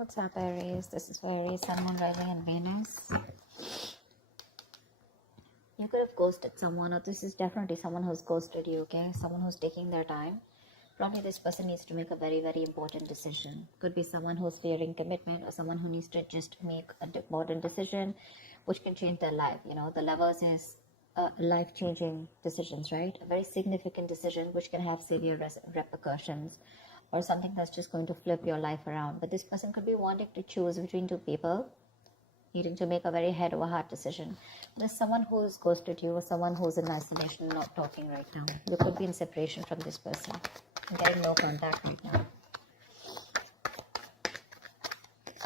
What's up, Aries? This is for Aries, Sun, Moon, Rising, and Venus. You could have ghosted someone, or this is definitely someone who's ghosted you, okay? Someone who's taking their time. Probably this person needs to make a very, very important decision. Could be someone who's fearing commitment, or someone who needs to just make an important decision which can change their life. You know, the Lovers is life-changing decisions, right? A very significant decision which can have severe repercussions, or something that's just going to flip your life around. But this person could be wanting to choose between two people, needing to make a very head over heart decision. There's someone who's ghosted you, or someone who's in isolation, not talking right now. You could be in separation from this person. I'm getting no contact right now.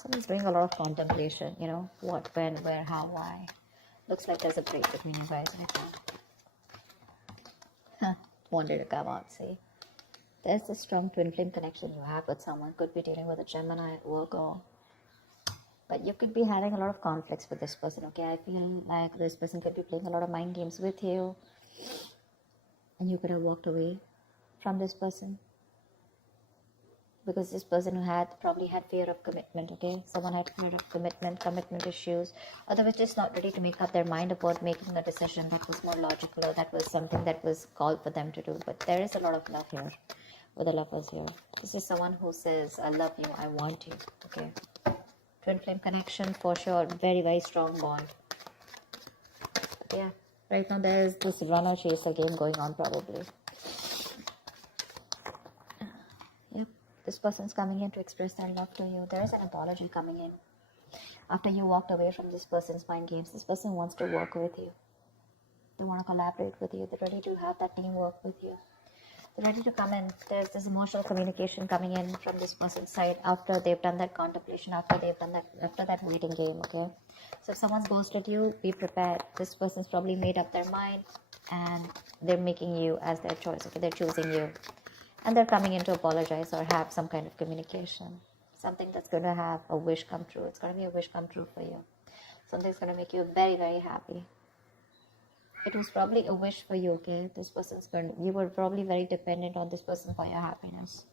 Someone's doing a lot of contemplation, you know, what, when, where, how, why. Looks like there's a break between you guys right now. Wanted to come out, see. There's a strong twin flame connection you have with someone. Could be dealing with a Gemini, Virgo. But you could be having a lot of conflicts with this person, okay? I feel like this person could be playing a lot of mind games with you. And you could have walked away from this person. Because this person who probably had fear of commitment, okay? Someone had fear of commitment issues. Or they were just not ready to make up their mind about making a decision that was more logical, or that was something that was called for them to do. But there is a lot of love here. With the Lovers here. This is someone who says, I love you, I want you, okay? Twin flame connection for sure. Very, very strong bond. Yeah. Right now there's this runner chaser game going on probably. Yep. This person's coming in to express their love to you. There is an apology coming in. After you walked away from this person's mind games, this person wants to work with you. They want to collaborate with you. They're ready to have that teamwork with you. They're ready to come in. There's this emotional communication coming in from this person's side after they've done that contemplation, after that waiting game, okay? So if someone's ghosted you, be prepared. This person's probably made up their mind and they're making you as their choice, okay? They're choosing you. And they're coming in to apologize or have some kind of communication. Something that's going to have a wish come true. It's going to be a wish come true for you. Something's going to make you very, very happy. It was probably a wish for you, okay? This person's you were probably very dependent on this person for your happiness.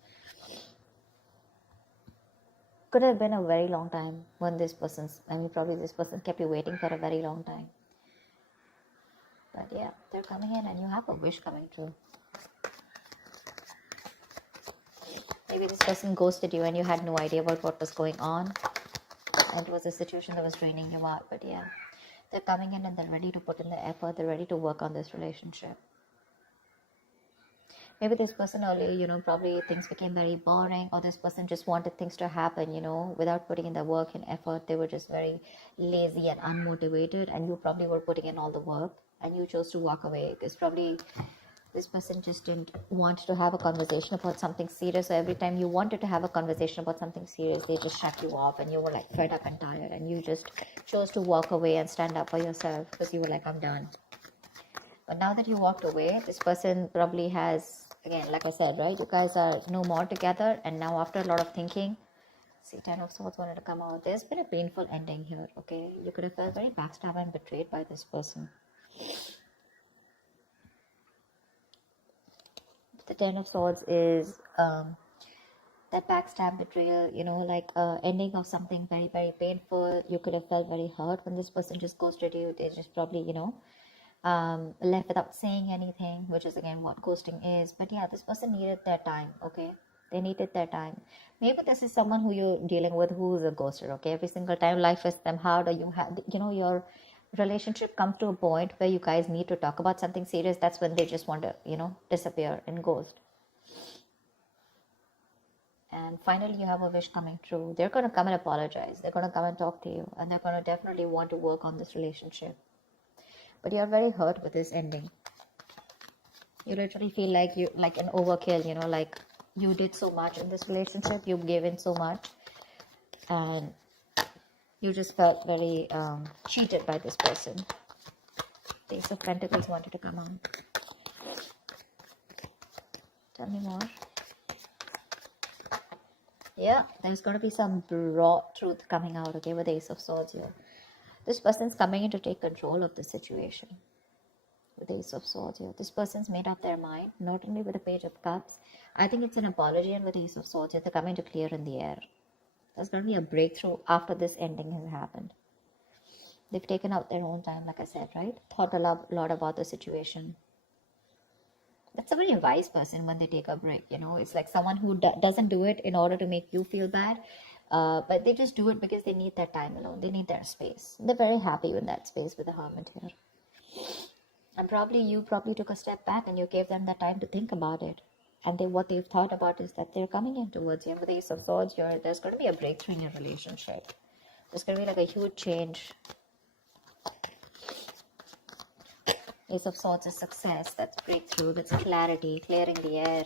Could have been a very long time when this person kept you waiting for a very long time. But yeah, they're coming in and you have a wish coming true. Maybe this person ghosted you and you had no idea about what was going on. And it was a situation that was draining you out, but yeah. They're coming in and they're ready to put in the effort. They're ready to work on this relationship. Maybe this person earlier, probably things became very boring, or this person just wanted things to happen, without putting in the work and effort. They were just very lazy and unmotivated, and you probably were putting in all the work and you chose to walk away because probably this person just didn't want to have a conversation about something serious. So every time you wanted to have a conversation about something serious, they just shut you off and you were like fed up and tired, and you just chose to walk away and stand up for yourself because you were like, I'm done. But now that you walked away, this person probably has, again, like I said, right? You guys are no more together, and now after a lot of thinking, see, 10 of Swords wanted to come out. There's been a painful ending here, okay? You could have felt very backstabbed and betrayed by this person. The 10 of Swords is that backstab, betrayal, ending of something very, very painful. You could have felt very hurt when this person just ghosted you. They just probably, left without saying anything, which is again what ghosting is. But yeah, this person needed their time, okay? They needed their time. Maybe this is someone who you're dealing with who is a ghoster, okay? Every single time life is them hard, or you have, your relationship comes to a point where you guys need to talk about something serious. That's when they just want to, disappear and ghost. And finally, you have a wish coming true. They're going to come and apologize. They're going to come and talk to you. And they're going to definitely want to work on this relationship. But you're very hurt with this ending. You literally feel like you like an overkill, like you did so much in this relationship. You gave in so much. And you just felt very cheated by this person. The Ace of Pentacles wanted to come on. Tell me more. Yeah, there's going to be some raw truth coming out, okay, with the Ace of Swords here. This person's coming in to take control of the situation. With the Ace of Swords here. This person's made up their mind, not only with the Page of Cups. I think it's an apology, and with the Ace of Swords here, they're coming to clear in the air. There's going to be a breakthrough after this ending has happened. They've taken out their own time, like I said, right? Thought a lot about the situation. That's a very wise person when they take a break, you know. It's like someone who doesn't do it in order to make you feel bad, but they just do it because they need that time alone. They need their space. They're very happy with that space with the Hermit here. And you probably took a step back and you gave them that time to think about it. And what they've thought about is that they're coming in towards you. With the Ace of Swords here, there's going to be a breakthrough in your relationship. There's going to be like a huge change. Ace of Swords is success. That's breakthrough. That's clarity, clearing the air.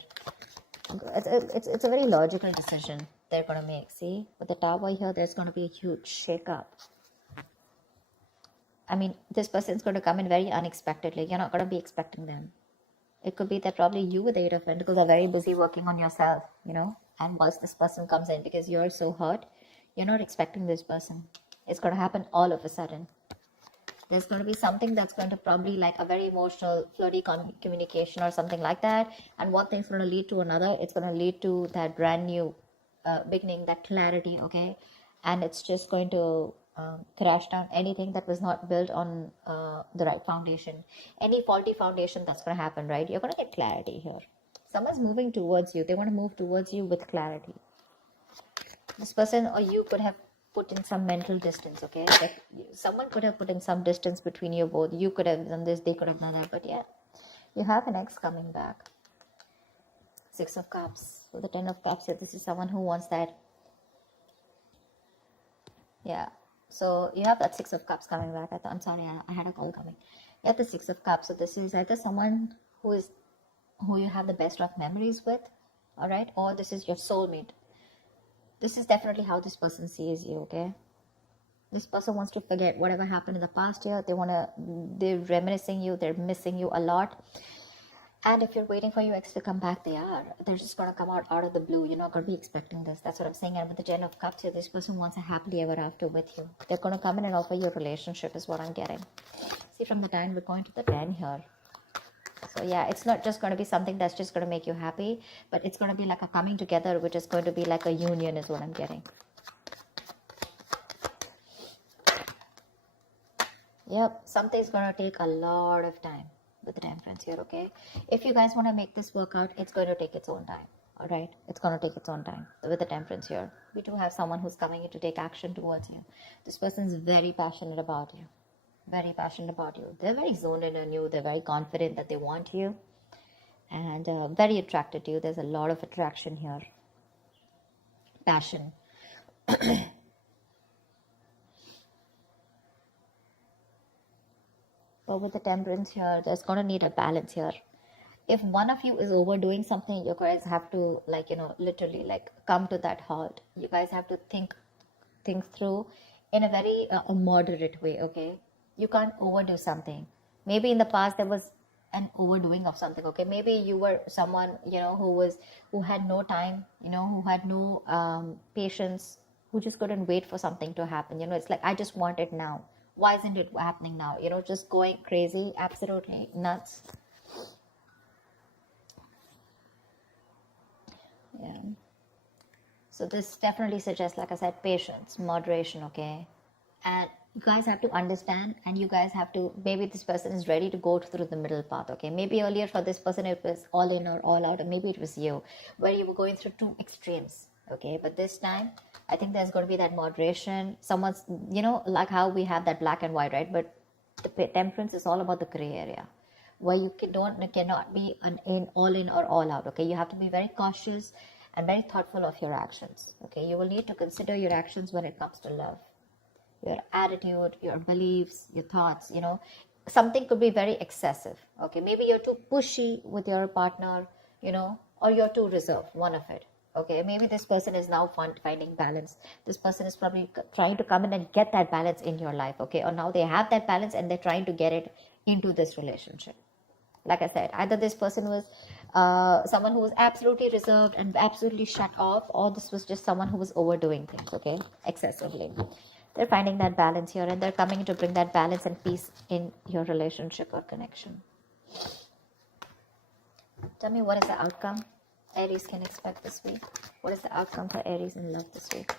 It's a very logical decision they're going to make. See, with the Tower here, there's going to be a huge shake-up. I mean, this person's going to come in very unexpectedly. You're not going to be expecting them. It could be that probably you with the Eight of Pentacles are very busy working on yourself, you know. And once this person comes in, because you're so hurt, you're not expecting this person. It's going to happen all of a sudden. There's going to be something that's going to probably like a very emotional, flirty communication or something like that. And one thing's going to lead to another. It's going to lead to that brand new beginning, that clarity, okay? And it's just going to crash down anything that was not built on the right foundation. Any faulty foundation that's going to happen, right? You're going to get clarity here. Someone's moving towards you. They want to move towards you with clarity. This person or you could have put in some mental distance, okay? Like someone could have put in some distance between you both. You could have done this, they could have done that, but yeah, you have an ex coming back. Six of Cups. So the Ten of Cups here, this is someone who wants that. Yeah. So you have that Six of Cups coming back. I'm sorry, I had a call coming. You have the Six of Cups. So this is either someone who you have the best of memories with, all right? Or this is your soulmate. This is definitely how this person sees you, okay? This person wants to forget whatever happened in the past year. They're reminiscing you. They're missing you a lot. And if you're waiting for your ex to come back, they're just going to come out of the blue. You're not going to be expecting this. That's what I'm saying. And with the Ten of Cups here, this person wants a happily ever after with you. They're going to come in and offer you a relationship is what I'm getting. See, from the 9, we're going to the 10 here. So yeah, it's not just going to be something that's just going to make you happy, but it's going to be like a coming together, which is going to be like a union is what I'm getting. Yep, something's going to take a lot of time with the Temperance here, okay? If you guys want to make this work out, it's going to take its own time, all right? It's going to take its own time with the Temperance here. We do have someone who's coming in to take action towards you. This person is very passionate about you. Very passionate about you. They're very zoned in on you. They're very confident that they want you. And very attracted to you. There's a lot of attraction here. Passion. But with the Temperance here, there's going to need a balance here. If one of you is overdoing something, you guys have to, like, you know, literally, like, come to that halt. You guys have to think through in a very moderate way, okay? You can't overdo something. Maybe in the past there was an overdoing of something, okay? Maybe you were someone, you know, who had no time, you know, who had no patience, who just couldn't wait for something to happen. You know, it's like, I just want it now. Why isn't it happening now? You know, just going crazy, absolutely nuts. Yeah. So this definitely suggests, like I said, patience, moderation, okay? And you guys have to understand, and you guys have to, maybe this person is ready to go through the middle path, okay? Maybe earlier for this person it was all in or all out, or maybe it was you, where you were going through two extremes, okay? But this time, I think there's going to be that moderation. Someone's, you know, like how we have that black and white, right? But the Temperance is all about the gray area, where you cannot be all in or all out, okay? You have to be very cautious and very thoughtful of your actions, okay? You will need to consider your actions when it comes to love. Your attitude, your beliefs, your thoughts, you know, something could be very excessive, okay? Maybe you're too pushy with your partner, you know, or you're too reserved, one of it, okay? Maybe this person is now finding balance. This person is probably trying to come in and get that balance in your life, okay? Or now they have that balance and they're trying to get it into this relationship. Like I said, either this person was someone who was absolutely reserved and absolutely shut off, or this was just someone who was overdoing things, okay, excessively. They're finding that balance here, and they're coming to bring that balance and peace in your relationship or connection. Tell me, what is the outcome Aries can expect this week? What is the outcome for Aries in love this week?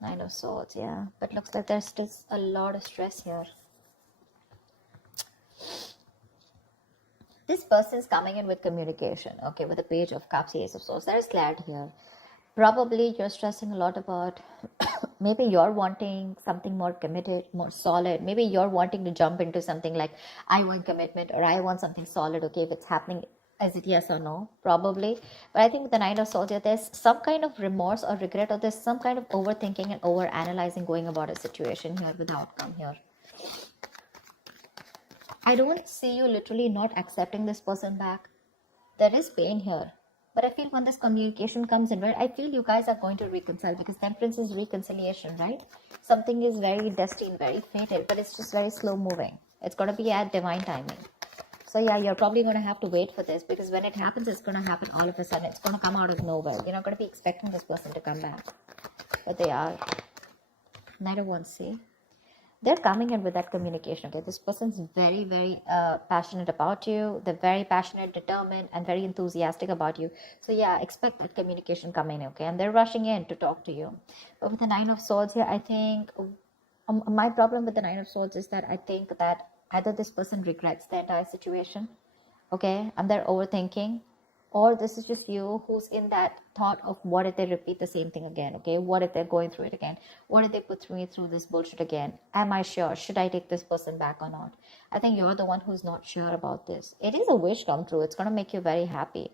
Nine of Swords, yeah. But looks like there's still a lot of stress here. This person is coming in with communication, okay, with the Page of Cups, Ace of Swords. There is clarity here. Probably you're stressing a lot about, maybe you're wanting something more committed, more solid. Maybe you're wanting to jump into something like, I want commitment, or I want something solid, okay, if it's happening, is it yes or no? Probably. But I think with the Nine of Swords, there's some kind of remorse or regret, or there's some kind of overthinking and over analyzing going about a situation here with the outcome here. I don't see you literally not accepting this person back. There is pain here. But I feel when this communication comes in, right, I feel you guys are going to reconcile, because Temperance is reconciliation, right? Something is very destined, very fated, but it's just very slow moving. It's going to be at divine timing. So yeah, you're probably going to have to wait for this, because when it happens, it's going to happen all of a sudden. It's going to come out of nowhere. You're not going to be expecting this person to come back. But they are. Knight of Wands, see? They're coming in with that communication, okay? This person's very, very passionate about you. They're very passionate, determined, and very enthusiastic about you. So yeah, expect that communication coming, okay? And they're rushing in to talk to you. But with the Nine of Swords here, I think my problem with the Nine of Swords is that I think that either this person regrets the entire situation, okay, and they're overthinking, or this is just you who's in that thought of, what if they repeat the same thing again, okay? What if they're going through it again? What if they put me through this bullshit again? Am I sure? Should I take this person back or not? I think you're the one who's not sure about this. It is a wish come true. It's going to make you very happy.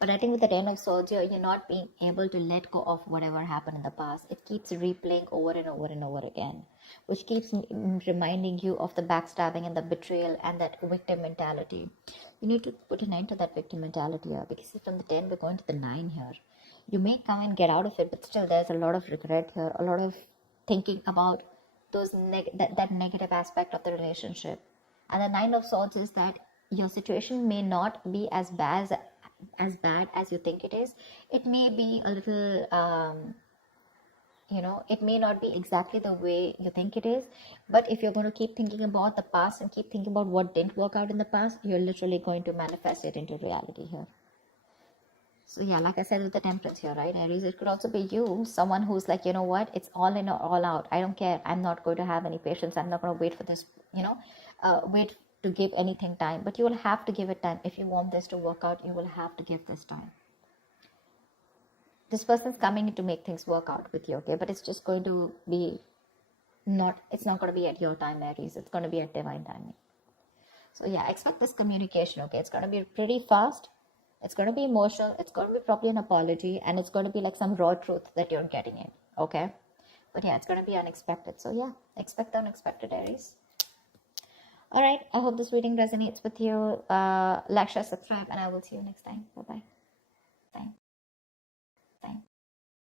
But I think with the Ten of Swords, you're not being able to let go of whatever happened in the past. It keeps replaying over and over and over again, which keeps reminding you of the backstabbing and the betrayal and that victim mentality. You need to put an end to that victim mentality here, because from the 10, we're going to the 9 here. You may come and get out of it, but still there's a lot of regret here, a lot of thinking about those that negative aspect of the relationship. And the Nine of Swords is that your situation may not be as bad as you think it is. It may be a little it may not be exactly the way you think it is, but if you're going to keep thinking about the past and keep thinking about what didn't work out in the past, you're literally going to manifest it into reality here. So yeah, like I said with the Temperance here, right, Aries, it could also be you, someone who's like, you know what, it's all in or all out. I don't care. I'm not going to have any patience. I'm not going to wait for this, wait to give anything time. But you will have to give it time. If you want this to work out, you will have to give this time. This person's coming in to make things work out with you, okay? But it's just going to be it's not going to be at your time, Aries. It's going to be at divine timing. So yeah, expect this communication, okay? It's going to be pretty fast. It's going to be emotional. It's going to be probably an apology. And it's going to be like some raw truth that you're getting in, okay? But yeah, it's going to be unexpected. So yeah, expect the unexpected, Aries. All right, I hope this reading resonates with you. Like, share, subscribe, and I will see you next time. Bye-bye. Bye.